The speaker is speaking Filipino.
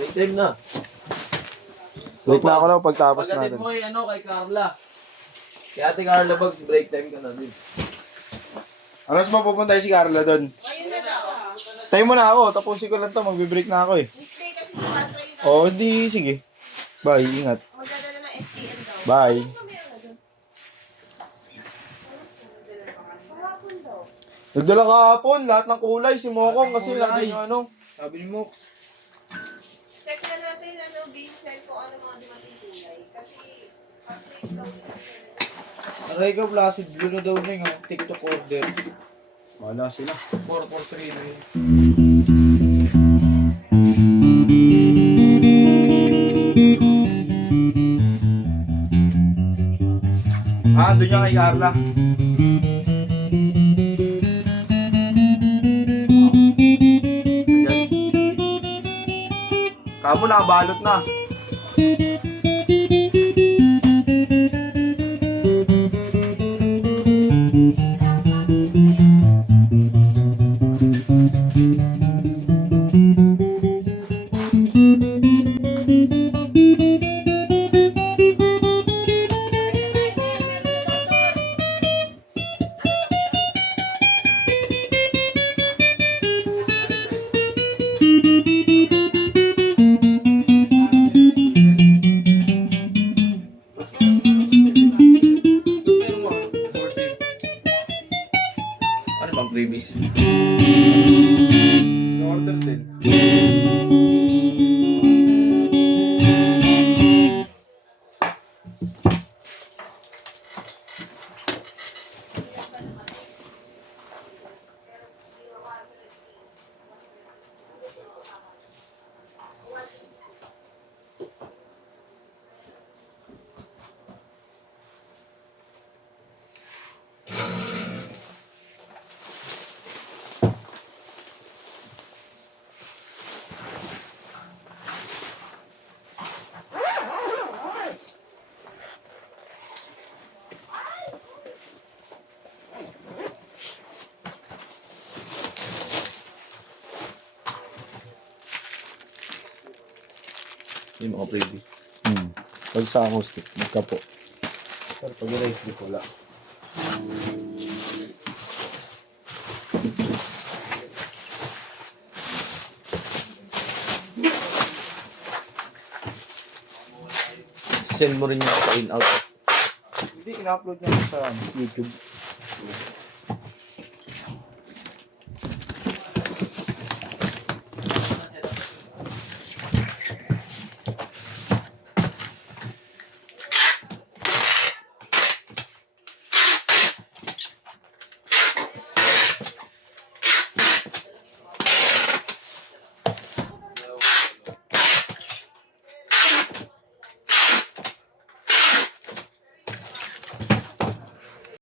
Break time na. Break na ako lang pagtapos natin. Pagdating mo kay Carla. Kay Ate Carla Bags, break time ka na din. Alas mo pupunta si Carla doon? Ayun na daw. Tayo mo na ako, tapusin ko lang to, magbe-break na ako eh. Hindi kasi sa battery na. Oo, di, sige. Bye, ingat. Magdadala ng STM daw. Bye. Kahapon daw. Nagdala kahapon, lahat ng kulay, si Mokong kasi lagi yung ano. Sabi ni mo. Check na natin Vincent kung ano mga dumating kulay. Kasi update daw ito. Aray ka, Placid Blue na daw niya yung TikTok order. Wala sila. 443 na yun. Doon niya kay Carla. Ayan. Kamo nakabalot na. Ano bang previous? Order din. Yung mga previous. Pag sa acoustic, magkapo. Pero pag rice di pula. Send mo rin yung in out. Hindi, in-upload niya sa YouTube.